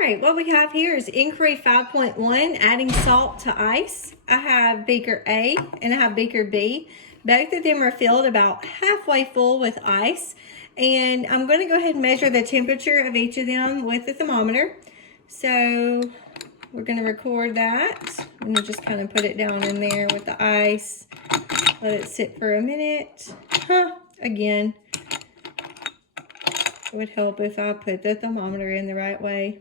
right, what we have here is inquiry 5.1, adding salt to ice. I have beaker A and I have beaker B. Both of them are filled about halfway full with ice. And I'm going to go ahead and measure the temperature of each of them with the thermometer. So we're going to record that. I'm going to just kind of put it down in there with the ice. Let it sit for a minute. Again, it would help if I put the thermometer in the right way.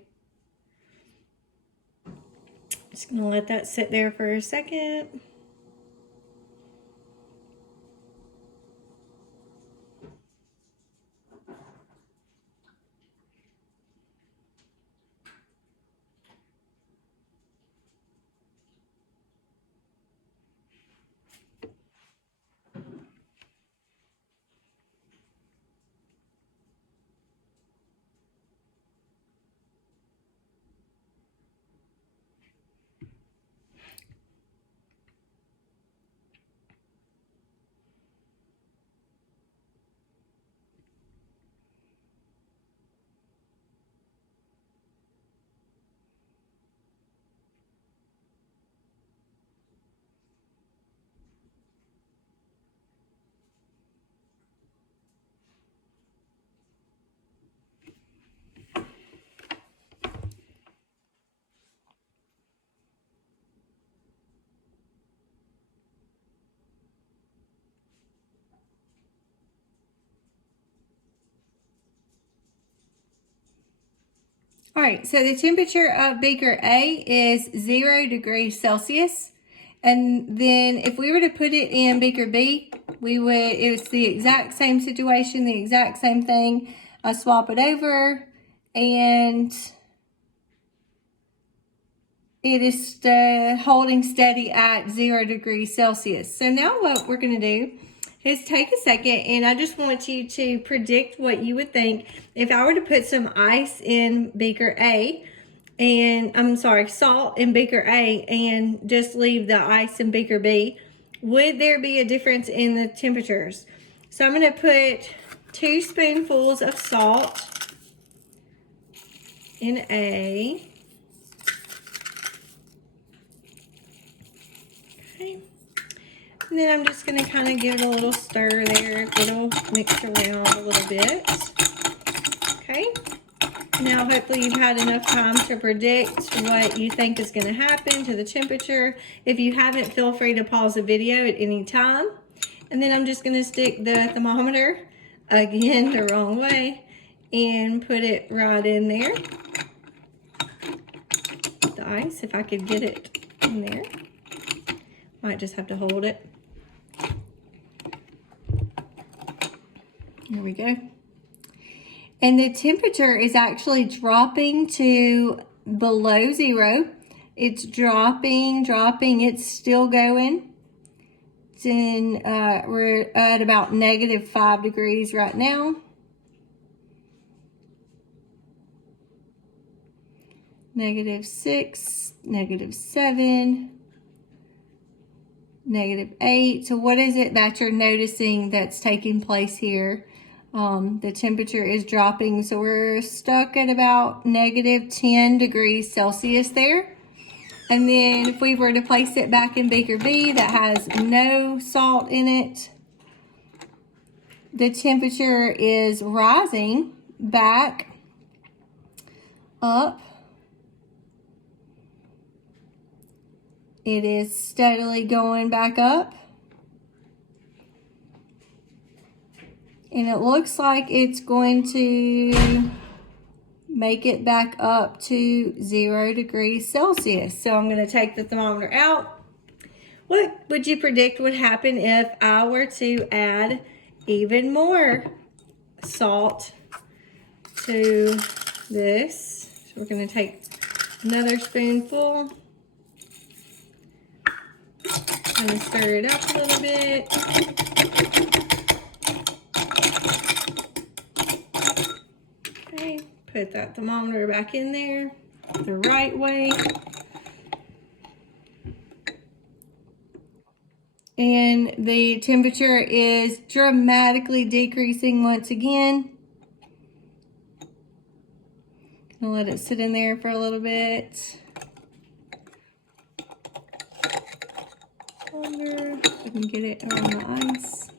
Just gonna let that sit there for a second. All right, so the temperature of beaker A is 0 degrees Celsius. And then if we were to put it in beaker B, it's the exact same situation, the exact same thing. I swap it over and it is holding steady at 0 degrees Celsius. So now what we're gonna do is take a second, and I just want you to predict what you would think if I were to put some ice in beaker A, salt in beaker A, and just leave the ice in beaker B. Would there be a difference in the temperatures? So I'm gonna put 2 spoonfuls of salt in A. Okay. And then I'm just going to kind of give it a little stir there. It'll mix around a little bit. Okay. Now, hopefully you've had enough time to predict what you think is going to happen to the temperature. If you haven't, feel free to pause the video at any time. And then I'm just going to stick the thermometer, again, the wrong way, and put it right in there. The ice, if I could get it in there. Might just have to hold it. There we go. And the temperature is actually dropping to below 0. It's dropping. It's still going. We're at about -5 degrees right now. -6, -7. -8. So what is it that you're noticing that's taking place here? The temperature is dropping. So we're stuck at about -10 degrees Celsius there. And then if we were to place it back in beaker B that has no salt in it, the temperature is rising back up. It is steadily going back up. And it looks like it's going to make it back up to 0 degrees Celsius. So I'm going to take the thermometer out. What would you predict would happen if I were to add even more salt to this? So we're going to take another spoonful. Kind of stir it up a little bit. Okay, put that thermometer back in there the right way. And the temperature is dramatically decreasing once again. Gonna let it sit in there for a little bit longer. I can get it around the ice.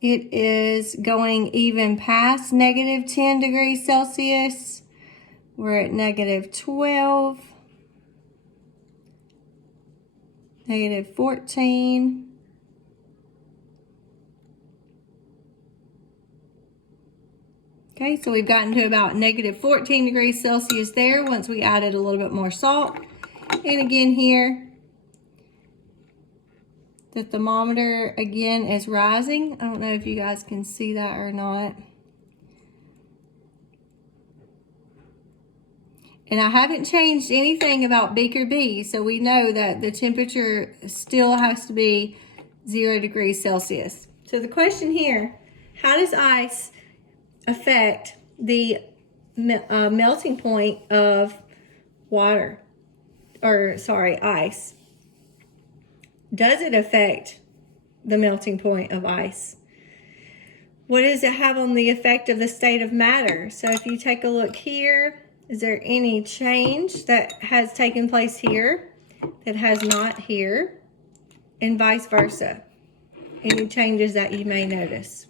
It is going even past negative 10 degrees Celsius. We're at negative 12, negative 14. Okay, so we've gotten to about negative 14 degrees Celsius there once we added a little bit more salt. And again here, the thermometer again is rising. I don't know if you guys can see that or not. And I haven't changed anything about beaker B, so we know that the temperature still has to be 0 degrees Celsius. So the question here, how does ice affect the melting point of water? Or sorry, ice. Does it affect the melting point of ice? What does it have on the effect of the state of matter? So if you take a look here, is there any change that has taken place here that has not here, and vice versa? Any changes that you may notice?